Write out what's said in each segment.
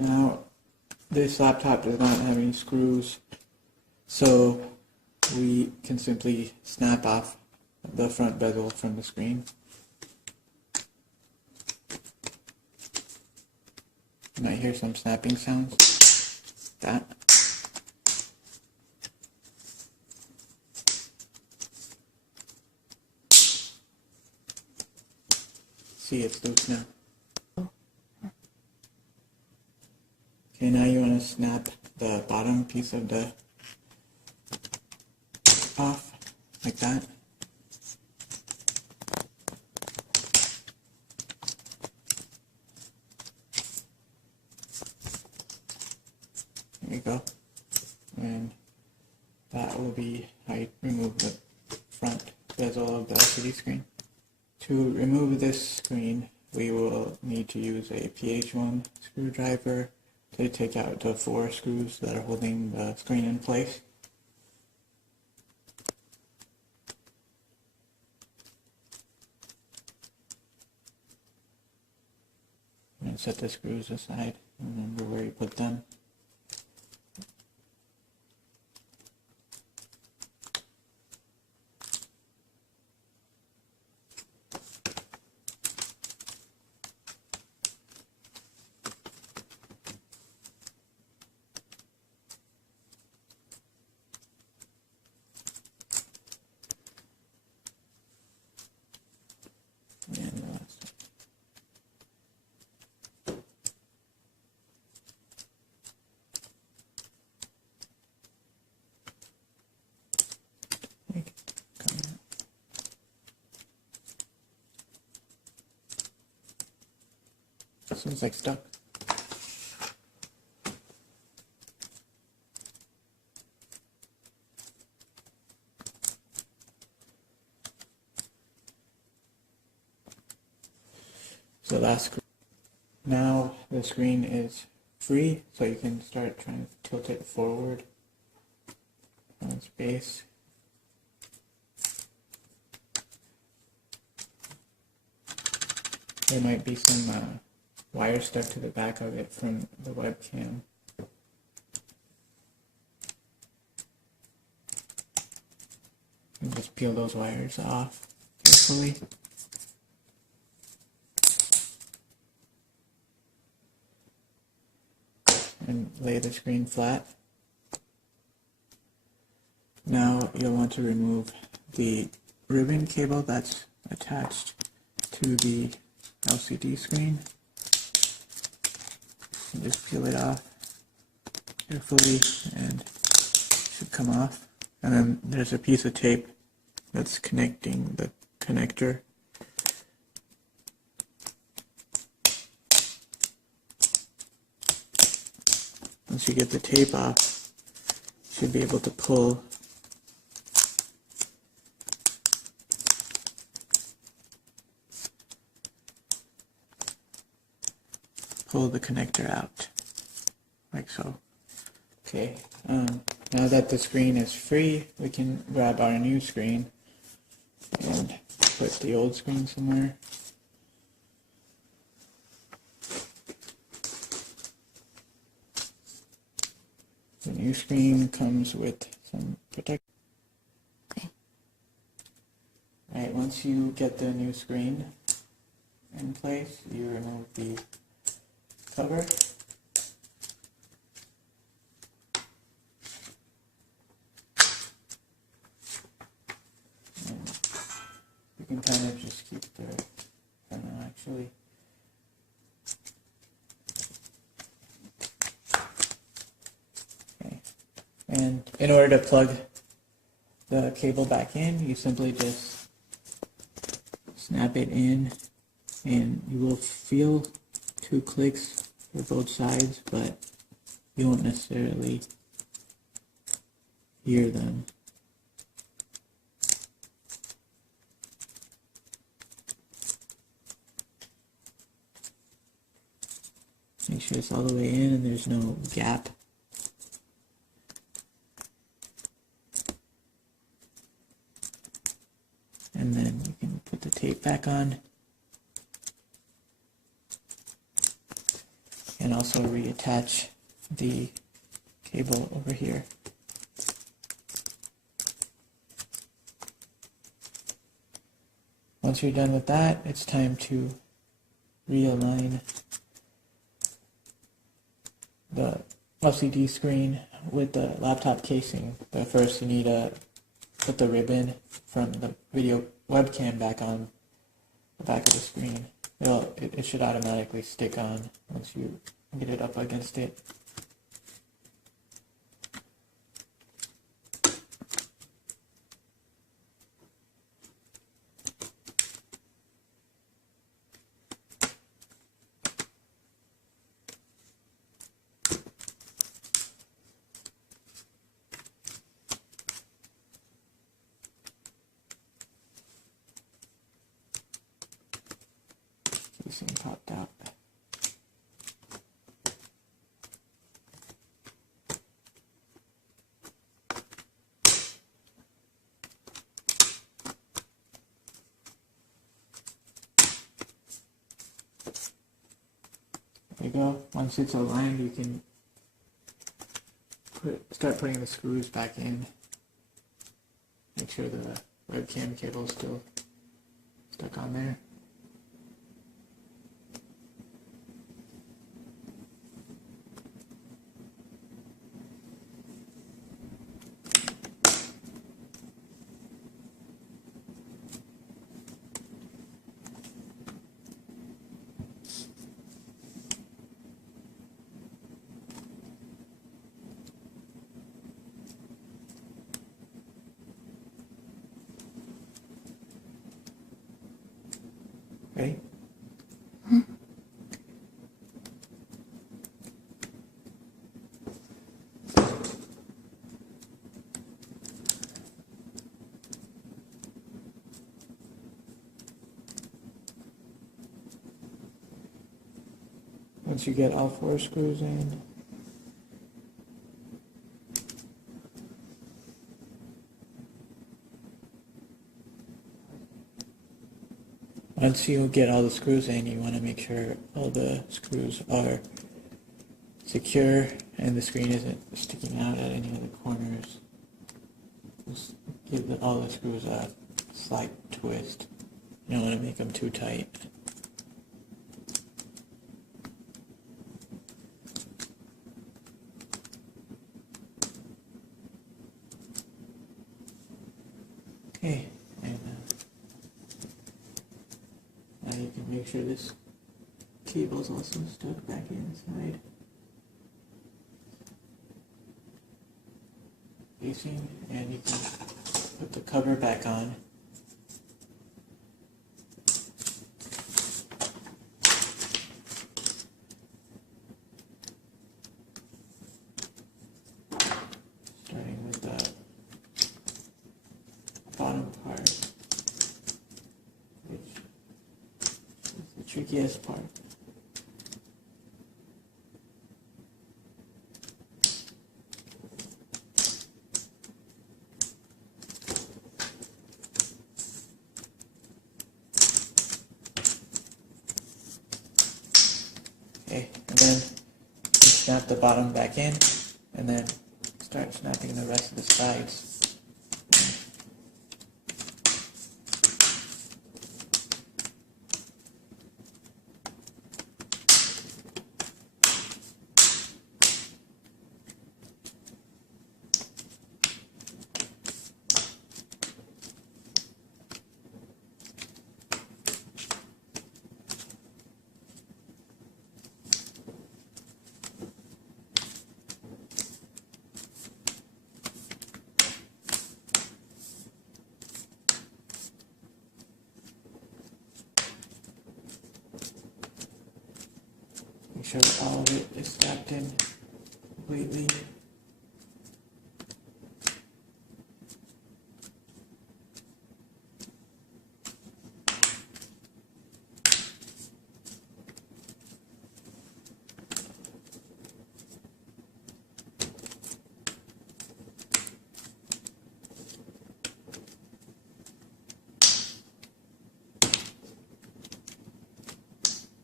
Now, this laptop does not have any screws, so we can simply snap off the front bezel from the screen. You might hear some snapping sounds. That. See, it's loose now. Okay, now you want to snap the bottom piece of the off, like that. There you go. And that will be how you remove the front bezel of the LCD screen. To remove this screen, we will need to use a PH1 screwdriver to take out the 4 screws that are holding the screen in place. And set the screws aside. Remember where you put them. And the last one. This one's like stuck. So last screw. Now the screen is free, so you can start trying to tilt it forward on its base. There might be some wire stuck to the back of it from the webcam. And just peel those wires off carefully. And lay the screen flat. Now you'll want to remove the ribbon cable that's attached to the LCD screen. And just peel it off carefully and it should come off. And then there's a piece of tape that's connecting the connector. Once you get the tape off, you should be able to pull the connector out, like so. Okay, now that the screen is free, we can grab our new screen and put the old screen somewhere. The new screen comes with some protection. Okay. Alright, once you get the new screen in place, you remove the cover. And you can kind of just keep the, I don't know actually. Okay. And in order to plug the cable back in, you simply just snap it in, and you will feel 2 clicks for both sides, but you won't necessarily hear them. Make sure it's all the way in and there's no gap. And then you can put the tape back on. And can also reattach the cable over here. Once you're done with that, it's time to realign the LCD screen with the laptop casing. But first you need to put the ribbon from the video webcam back on the back of the screen. It should automatically stick on once you get it up against it. Casing popped out. There you go. Once it's aligned, you can start putting the screws back in. Make sure the webcam cable is still stuck on there. Ready? Once you get all 4 screws in, once you get all the screws in, you want to make sure all the screws are secure and the screen isn't sticking out at any of the corners. Just give all the screws a slight twist. You don't want to make them too tight. Okay, and now you can make sure this cable is also stuck back inside. Casing, and you can put the cover back on. Starting with the bottom part, which is the trickiest part. Okay, and then you snap the bottom back in, and then start snapping the rest of the sides. Make sure that all of it is stacked in completely.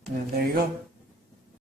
And there you go.